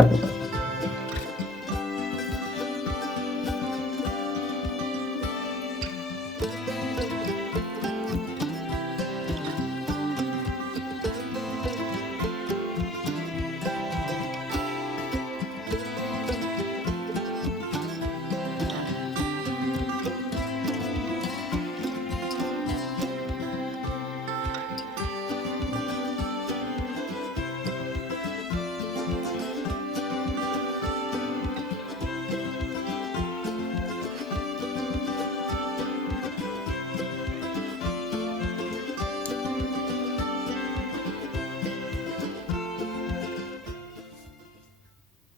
음.